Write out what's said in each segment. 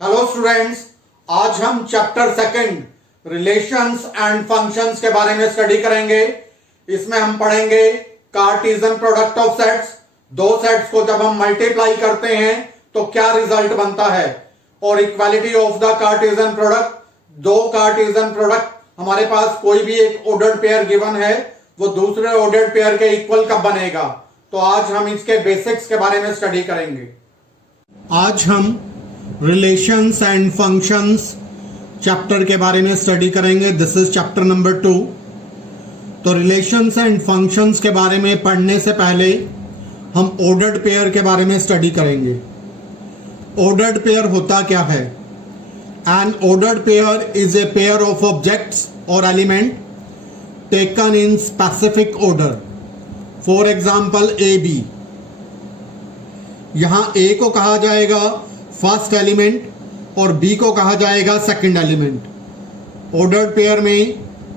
Hello students, आज हम chapter second relations and functions के बारे में स्टडी करेंगे। इसमें हम पढ़ेंगे कार्टेशियन प्रोडक्ट ऑफ सेट्स। दो सेट्स को जब हम मल्टीप्लाई करते हैं तो क्या रिजल्ट बनता है, और equality of the Cartesian product. दो कार्टेशियन प्रोडक्ट, हमारे पास कोई भी एक ऑर्डर्ड पेयर गिवन है, वो दूसरे ऑर्डर्ड पेयर के इक्वल कब बनेगा। तो आज हम इसके बेसिक्स के बारे में स्टडी करेंगे। आज हम रिलेशंस एंड फंक्शंस चैप्टर के बारे में स्टडी करेंगे। This is chapter number 2। तो रिलेशंस एंड फंक्शंस के बारे में पढ़ने से पहले हम ऑर्डर्ड पेयर के बारे में स्टडी करेंगे। ऑर्डर्ड पेयर होता क्या है? An ordered pair is a pair of objects or element taken in specific order. For example A B. यहां ए को कहा जाएगा फर्स्ट एलिमेंट और बी को कहा जाएगा सेकंड एलिमेंट। ऑर्डर्ड पेयर में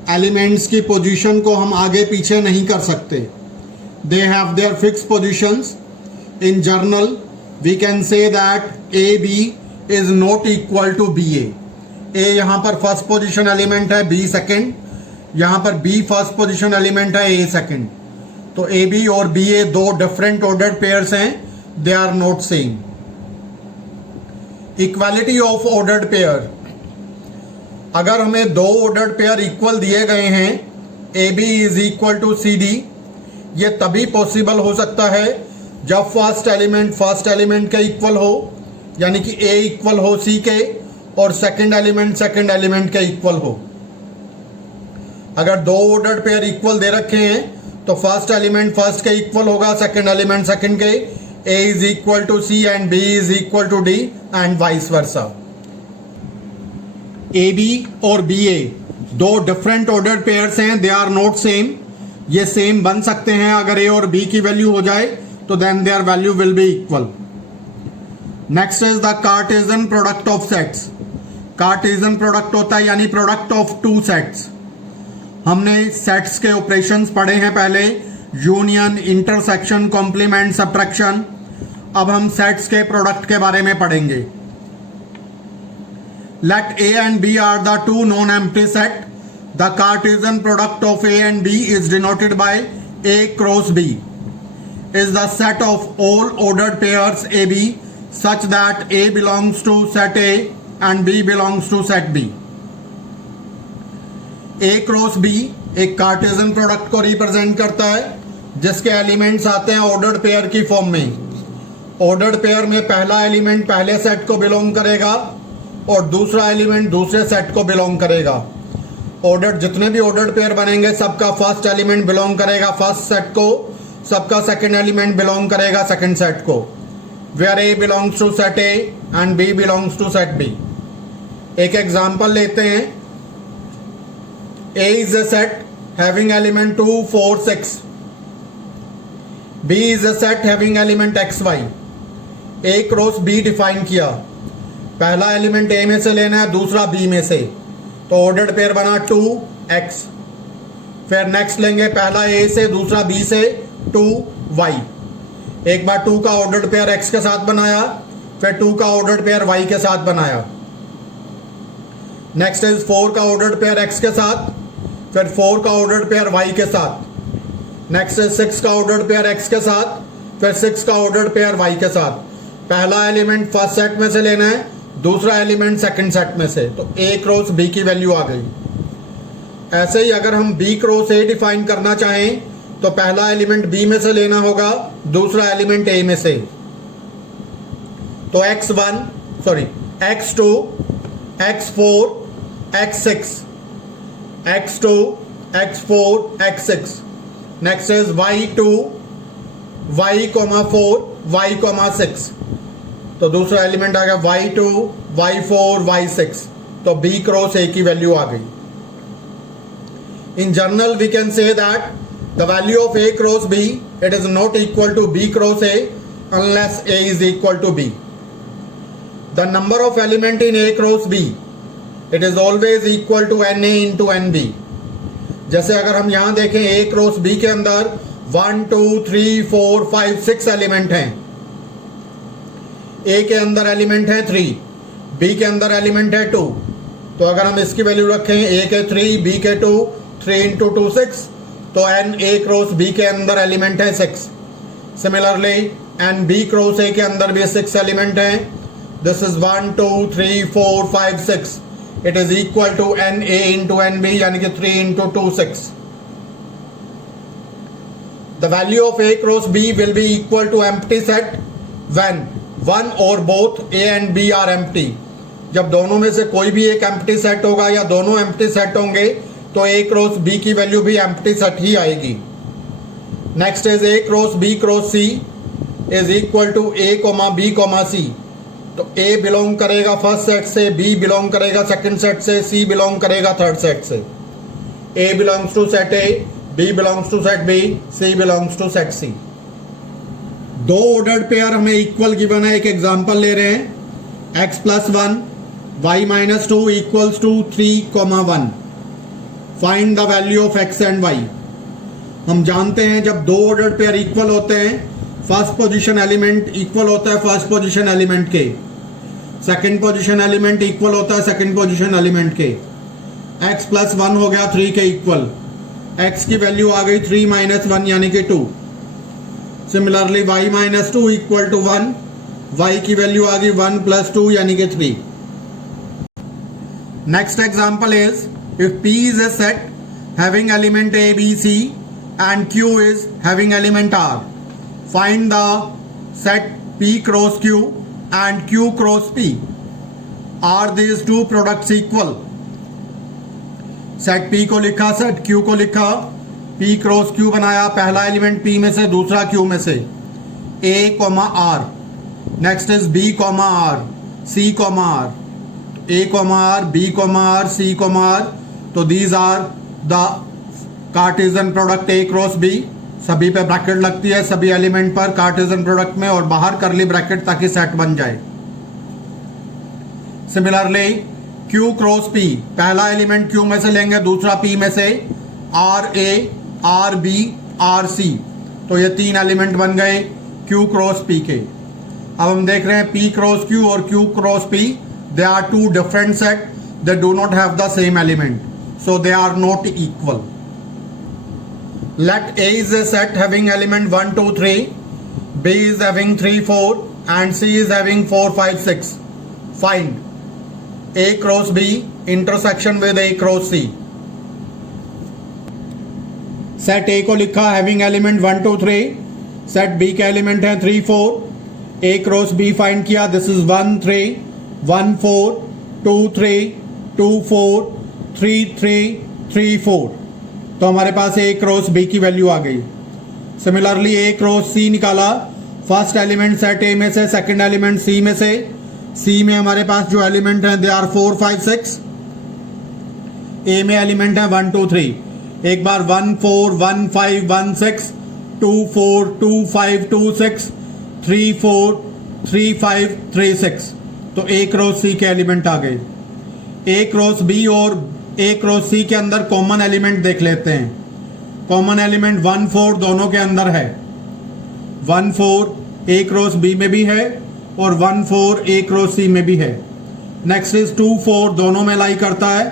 एलिमेंट्स की पोजीशन को हम आगे पीछे नहीं कर सकते। They have their fix positions. In general we can say that A B is not equal to B A. A यहां पर फर्स्ट पोजीशन एलिमेंट है, बी सेकंड। यहां पर बी फर्स्ट पोजीशन एलिमेंट है, ए सेकंड। तो ए बी और B ए दो different ordered pairs हैं, they are not same. Equality of ordered pair. अगर हमें दो ऑर्डर्ड पेयर इक्वल दिए गए हैं, A B is equal to C D, ये तभी पॉसिबल हो सकता है जब फर्स्ट एलिमेंट के इक्वल हो, यानी कि ए इक्वल हो सी के, और सेकंड एलिमेंट के इक्वल हो। अगर दो ऑर्डर्ड पेयर इक्वल दे रखे हैं तो फर्स्ट एलिमेंट फर्स्ट के इक्वल होगा, सेकंड एलिमेंट सेकंड के। A is equal to C and B is equal to D and vice versa. AB और BA दो डिफरेंट ऑर्डर्ड पेयर्स हैं, दे आर नॉट सेम। ये सेम बन सकते हैं अगर A और B की वैल्यू हो जाए तो then their value will be equal. Next is the Cartesian product of sets. Cartesian product होता है यानी प्रोडक्ट ऑफ टू सेट्स। हमने सेट्स के ऑपरेशंस पढ़े हैं पहले, यूनियन, इंटरसेक्शन, कॉम्प्लीमेंट, सब्ट्रैक्शन। अब हम सेट्स के प्रोडक्ट के बारे में पढ़ेंगे। Let A and B are the two non empty set. The Cartesian product of A and B is denoted by A cross B is the set of all ordered pairs A B such that A belongs to set A and B belongs to set B. A cross B एक Cartesian product को represent करता है जिसके elements आते हैं ordered pair की form में। Ordered pair में पहला एलिमेंट पहले सेट को बिलोंग करेगा और दूसरा एलिमेंट दूसरे सेट को बिलोंग करेगा। ऑर्डर्ड जितने भी ऑर्डर्ड पेयर बनेंगे सबका फर्स्ट एलिमेंट बिलोंग करेगा फर्स्ट सेट को, सबका सेकंड एलिमेंट बिलोंग करेगा सेकंड सेट को। Where A belongs to set A and B belongs to set B. एक एग्जांपल लेते हैं। A is a set having element 2, 4, 6. B is a set having element x, y. A cross B define किया। पहला element A में से लेना है, दूसरा B में से, तो ऑर्डर्ड पेयर बना 2x। फिर नेक्स्ट लेंगे पहला A से, दूसरा B से, 2y। एक बार 2 का ऑर्डर्ड पेयर x के साथ बनाया, फिर 2 का ऑर्डर्ड पेयर y के साथ बनाया। नेक्स्ट इज 4 का ऑर्डर्ड पेयर x के साथ, फिर 4 का ऑर्डर्ड पेयर y के साथ। नेक्स्ट इज 6 का ऑर्डर्ड पेयर x के साथ, फिर 6 का ऑर्डर्ड पेयर y के साथ। पहला एलिमेंट फर्स्ट सेट में से लेना है, दूसरा एलिमेंट सेकंड सेट में से, तो a क्रॉस b की वैल्यू आ गई। ऐसे ही अगर हम b क्रॉस a डिफाइन करना चाहें तो पहला एलिमेंट b में से लेना होगा, दूसरा एलिमेंट a में से। तो x2, x4, x6, x2, x4, x6। Next is y2, y4, y6। तो दूसरा एलिमेंट आ गया y2, y4, y6। तो b क्रॉस a की वैल्यू आ गई। In general we can say that the value of a cross b it is not equal to b cross a unless a is equal to b। The number of element in a cross b it is always equal to NA into NB। जैसे अगर हम यहां देखें A cross B के अंदर 1, 2, 3, 4, 5, 6 element हैं। A के अंदर एलिमेंट है 3, बी के अंदर एलिमेंट है 2, तो अगर हम इसकी वैल्यू रखें, ए के 3, बी के 2, 3 इंटू 2 6, तो एन ए क्रॉस बी के अंदर एलिमेंट है 6। Similarly N B cross A के अंदर भी 6 एलिमेंट है। This is 1 2 3 4 5 6, it is equal to N A into N B, यानी कि 3 into 2 6। The value of A cross B will be equal to empty set when one or both A and B are empty. जब दोनों में से कोई भी एक empty set होगा या दोनों एम्प्टी सेट होंगे तो ए क्रॉस बी की वैल्यू भी एम्प्टी सेट ही आएगी। Next is A cross C is equal to A comma B comma C. तो ए बिलोंग करेगा फर्स्ट सेट से, बी बिलोंग करेगा सेकंड सेट से, सी बिलोंग करेगा थर्ड सेट से। A belongs to set A, B belongs to set B, C belongs to set C. दो ordered pair हमें equal given है। एक एग्जांपल ले रहे हैं, x plus 1 y minus 2 equals to 3,1। Find the value of x and y। हम जानते हैं जब दो ऑर्डर्ड पेयर इक्वल होते हैं, फर्स्ट पोजीशन एलिमेंट इक्वल होता है फर्स्ट पोजीशन एलिमेंट के, सेकंड पोजीशन एलिमेंट इक्वल होता है सेकंड पोजीशन एलिमेंट के। x प्लस 1 हो गया 3 के इक्वल, x की वैल्यू आ गई 3 माइनस 1 यानी कि 2। Similarly y minus 2 equal to 1, y की वैल्यू आ गई 1 प्लस 2 यानी कि 3। Next example is if P is a set having element A, B, C and Q is having element R. Find the set P cross Q and Q cross P. Are these two products equal? Set P को लिखा, set Q को लिखा, P cross Q बनाया, पहला element P में से दूसरा Q में से, A, R। Next is B, R, C, R, A, R, B, R, C, R। तो these are the Cartesian product A cross B। सभी पे ब्रैकेट लगती है, सभी एलिमेंट पर कार्टेशियन प्रोडक्ट में, और बाहर करली ब्रैकेट ताकि सेट बन जाए। सिमिलरली Q क्रॉस P, पहला एलिमेंट Q में से लेंगे, दूसरा P में से, R A, R B, R C। तो ये तीन एलिमेंट बन गए Q क्रॉस P के। अब हम देख रहे हैं P क्रॉस Q और Q cross P, they are two different set, they do not have the same element, so they are not equal. Let A is a set having element 1 2 3, B is having 3 4 and C is having 4 5 6. Find A cross B intersection with A cross C. Set A को लिखा having element 1 2 3, set B के element है 3 4, A cross B find किया, this is 1 3 1 4 2 3 2 4 3 3 3 4। तो हमारे पास A cross B की value आ गई। सिमिलरली A क्रॉस C निकाला, फर्स्ट एलिमेंट सेट A में से, सेकंड एलिमेंट C में से। C में हमारे पास जो एलिमेंट है दे आर 4 5 6, A में एलिमेंट है 1 2 3। एक बार 1 4 1 5 1 6 2 4 2 5 2 6 3 4 3 5 3 6। तो A क्रॉस C के एलिमेंट आ गए। A क्रॉस B और A क्रॉस C के अंदर कॉमन एलिमेंट देख लेते हैं। कॉमन एलिमेंट 1 4 दोनों के अंदर है, 1 4 A क्रॉस B में भी है और 1 4 A क्रॉस C में भी है। नेक्स्ट इज 2 4 दोनों में लाई करता है,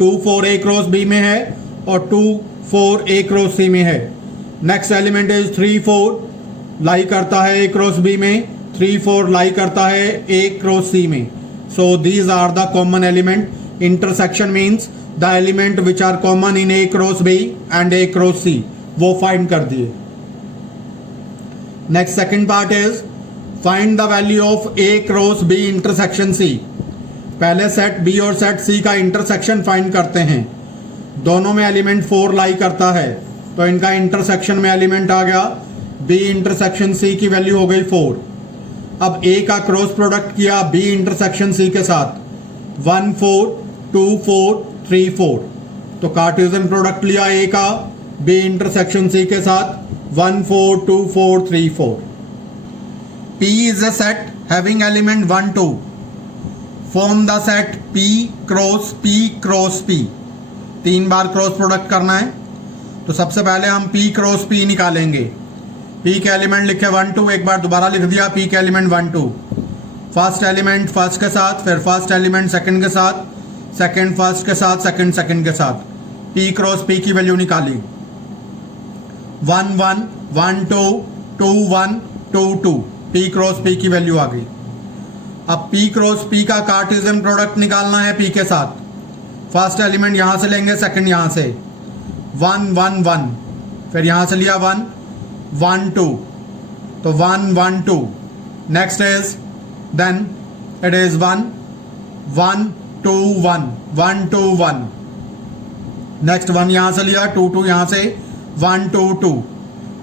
2 4 A क्रॉस B में है और 2 4 A क्रॉस C में है। नेक्स्ट एलिमेंट इज 3 4 लाई करता है A क्रॉस B में, 3 4 लाई करता है A क्रॉस C में। So these are the common element. Intersection means the element which are common in A cross B and A cross C, वो find कर दिए। Next second part is find the value of A cross B intersection C। पहले set B और set C का intersection find करते हैं। दोनों में एलिमेंट 4 लाई करता है, तो इनका इंटरसेक्शन में एलिमेंट आ गया, B इंटरसेक्शन C की वैल्यू हो गई 4। अब A का क्रॉस प्रोडक्ट किया B इंटरसेक्शन C के साथ, 1 4 2 4 3 4। तो कार्टेशियन प्रोडक्ट लिया A का B इंटरसेक्शन C के साथ, 1 4 2 4 3 4। P is a set having element 1 2. Form the set P cross P cross P। 3 bar cross product करना है, तो सबसे पहले हम P क्रॉस P निकालेंगे। P के एलिमेंट लिखे 1 2, एक बार दोबारा लिख दिया P के एलिमेंट 1 2। फर्स्ट एलिमेंट फर्स्ट के साथ, फिर फर्स्ट एलिमेंट सेकंड के साथ, सेकंड फर्स्ट के साथ, सेकंड सेकंड के साथ। P क्रॉस P की वैल्यू निकाली, 1 1 1 2 2 1 2 2। P क्रॉस P की वैल्यू आ गई। अब P क्रॉस P का कार्टेशियन प्रोडक्ट निकालना है P के साथ। फर्स्ट एलिमेंट यहां से लेंगे, सेकंड यहां से, 1 1 1, फिर यहां से लिया 1 1 2, तो 1 1 2। Next is then it is 1 1 2 1 1 2 1। Next 1 यहां से लिया, 2 2 यहां से, 1 2 2।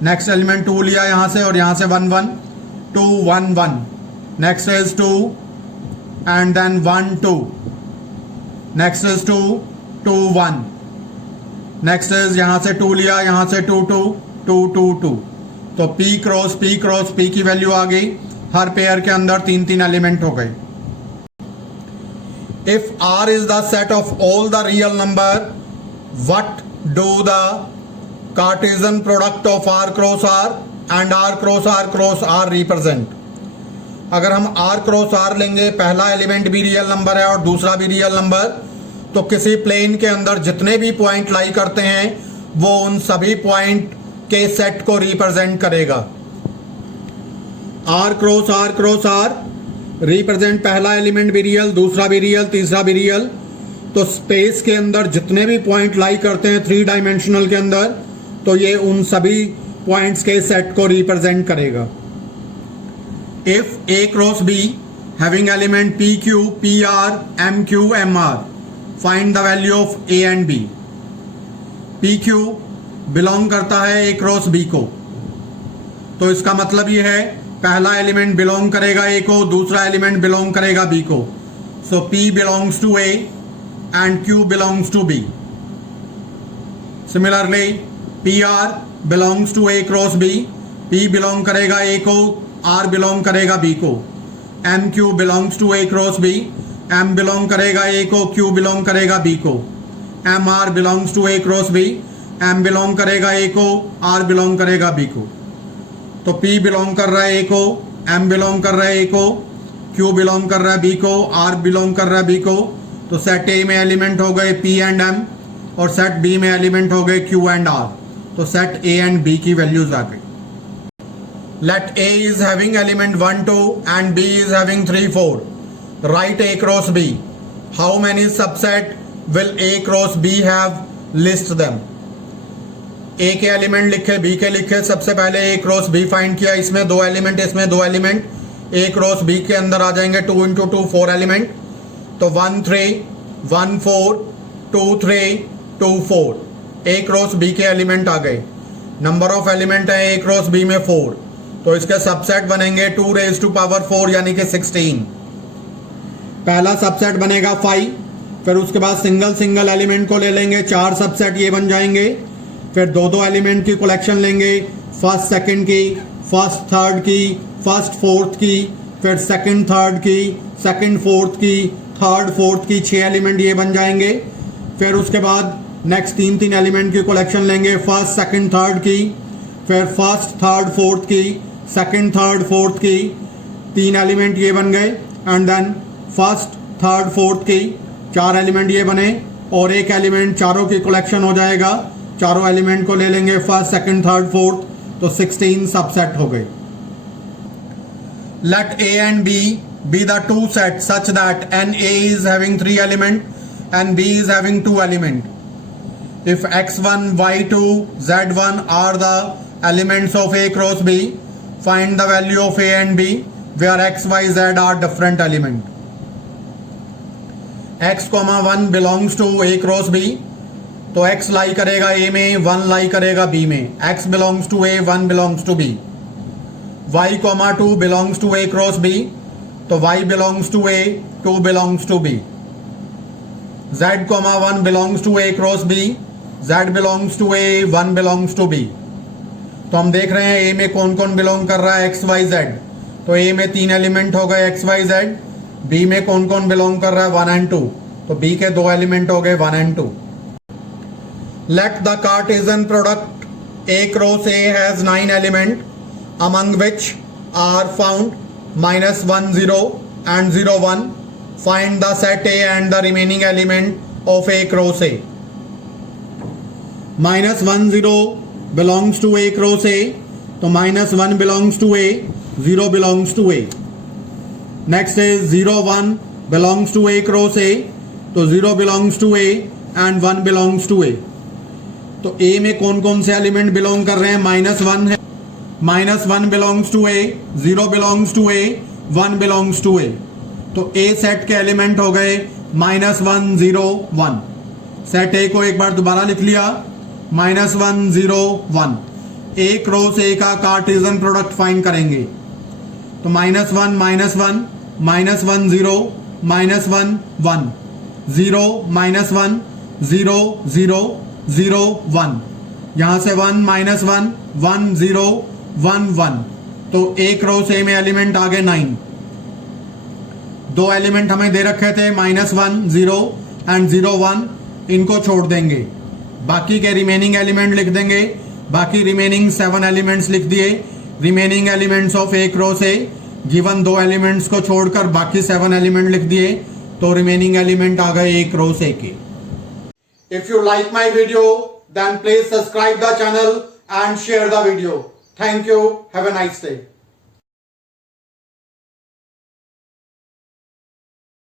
नेक्स्ट एलिमेंट 2 लिया यहां से और यहां से 1 1 2 1 1। Next is 2 and then 1 2। Next is 2 2 1। Next is यहां से 2 लिया, यहां से 2 2 2 2 2। तो P क्रॉस P की वैल्यू आ गई। हर पेयर के अंदर 3 3 एलिमेंट हो गए। If R is the set of all the real number, what do the Cartesian product of R cross R and R cross R represent? अगर हम R क्रॉस R लेंगे, पहला एलिमेंट भी रियल नंबर है और दूसरा भी रियल नंबर, तो किसी प्लेन के अंदर जितने भी पॉइंट लाई करते हैं वो उन सभी पॉइंट के सेट को रिप्रेजेंट करेगा। R क्रॉस R रिप्रेजेंट पहला एलिमेंट भी रियल, दूसरा भी रियल, तीसरा भी रियल। तो स्पेस के अंदर जितने भी पॉइंट लाई करते हैं 3 डायमेंशनल के अंदर, तो ये उन सभी पॉइंट्स के सेट को रिप्रेजेंट करेगा। If A cross B having element PQ, PR, MQ, MR, find the value of A and B। PQ belong करता है A क्रॉस B को, तो इसका मतलब ये है पहला एलिमेंट बिलोंग करेगा A को, दूसरा एलिमेंट बिलोंग करेगा B को। So P belongs to A and Q belongs to B। Similarly PR belongs to A cross B, P belong करेगा A को, R बिलोंग करेगा B को। MQ belongs to A cross B, M belong करेगा A को, Q belong करेगा B को। MR belongs to A cross B, M belong करेगा A को, R बिलोंग करेगा B को। तो P बिलोंग कर रहा है A को, M बिलोंग कर रहा है A को, Q बिलोंग कर रहा है B को, R बिलोंग कर रहा है B को। तो सेट A में एलिमेंट हो गए P एंड M और सेट B में एलिमेंट हो गए Q एंड R। तो सेट A एंड B की वैल्यूज आ गई। Let A is having element 1 2 and B is having 3 4। Right A cross B। How many subset will A cross B have? List them. A के element लिखे, B के लिखे। सबसे पहले A cross B find किया। इसमें 2 एलिमेंट, इसमें 2 element. A cross B के अंदर आ जाएंगे 2 × 2 4 एलिमेंट। तो 1 3 1 4 2 3 2 4। A क्रॉस B के एलिमेंट आ गए। नंबर ऑफ एलिमेंट है A क्रॉस B में 4, तो इसके सबसेट बनेंगे 2⁴ यानी कि 16। पहला सबसेट बनेगा 5, फिर उसके बाद सिंगल एलिमेंट को ले लेंगे, 4 सबसेट ये बन जाएंगे। फिर 2 एलिमेंट की कलेक्शन लेंगे, फर्स्ट सेकंड की, फर्स्ट थर्ड की, फर्स्ट फोर्थ की, फिर सेकंड थर्ड की, सेकंड फोर्थ की, थर्ड फोर्थ की, 6 एलिमेंट ये बन जाएंगे। फिर उसके बाद नेक्स्ट 3 एलिमेंट की कलेक्शन लेंगे, फर्स्ट सेकंड थर्ड की, फिर फर्स्ट थर्ड फोर्थ की, सेकंड थर्ड फोर्थ की, 3 एलिमेंट ये बन गए। And then first third fourth की 4 एलिमेंट ये बने और एक एलिमेंट, चारों की कलेक्शन हो जाएगा। चारों एलिमेंट को ले लेंगे, फर्स्ट सेकंड थर्ड फोर्थ, तो 16 सबसेट हो गए। Let A and B be the 2 sets such that NA is having 3 element and B is having 2 element. If x1, y2, z1 are the elements of A cross B, find the value of A and B where x, y, z are different element. x, 1 belongs to A cross B, तो x लाई करेगा A में, 1 लाई करेगा B में। x belongs to A, 1 belongs to B. y, 2 belongs to A cross B, तो y belongs to A, 2 belongs to B. z, 1 belongs to A cross B, z belongs to A, 1 belongs to B. तो हम देख रहे हैं A में कौन कौन belong कर रहा है, x, y, z। तो A में 3 एलिमेंट हो गए x, y, z। B में कौन कौन बिलोंग कर रहा है, 1 and 2। तो B के 2 एलिमेंट हो गए 1 and 2। Let the Cartesian product A cross A has 9 elements, among which are found -1 0, and 0 1. Find the set A and the remaining element of A cross A. Minus 1 0 belongs to A cross A. तो minus 1 belongs to A, 0 belongs to A. Next is 0 1 belongs to A cross A. तो 0 belongs to A and 1 belongs to A. तो A में कौन कौन से element belong कर रहे हैं? माइनस 1 है, minus 1 belongs to A, 0 belongs to A, 1 belongs to A. तो A सेट के एलिमेंट हो गए माइनस 1 0 1. सेट A को एक बार दोबारा लिख लिया, माइनस 1 0 1. A क्रॉस A का कार्टेशियन प्रोडक्ट फाइंड करेंगे. तो minus 1 minus 1 minus 1 0 minus 1 1 0 minus 1 0 0 0 1. यहां से 1 माइनस 1 1 0 1 1. तो A क्रॉस A में एलिमेंट आ गए 9. दो एलिमेंट हमें दे रखे थे माइनस 1 0 एंड 0 1. इनको छोड़ देंगे, बाकी के रिमेनिंग एलिमेंट लिख देंगे. बाकी रिमेनिंग 7 एलिमेंट्स लिख दिए. Remaining elements of A cross A given दो एलिमेंट्स को छोड़कर बाकी 7 एलिमेंट लिख दिए. तो रिमेनिंग एलिमेंट आ गए A क्रॉस A के. If you like my video, then please subscribe the channel and share the video. Thank you. Have a nice day.